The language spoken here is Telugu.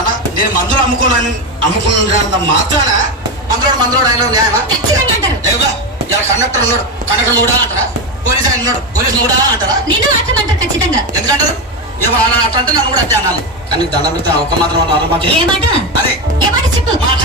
అన్న నేను మందులు అమ్ముకున్నంత మాత్రాన మందులోడు ఆయన న్యాయమా? లేవుగా ఇలా కండక్టర్ ఉన్నాడు, కండక్టర్ కూడా అంటారా? పోలీస్ ఆయన ఉన్నాడు, పోలీస్ కూడా అంటారా? ఖచ్చితంగా ఎందుకంటారు? ఏమో అలా అట్లా అంటే నన్ను కూడా అట్టే అన్నాను. కానీ దండం పెడితే ఒక మాత్రం అదే చెప్పు. మాట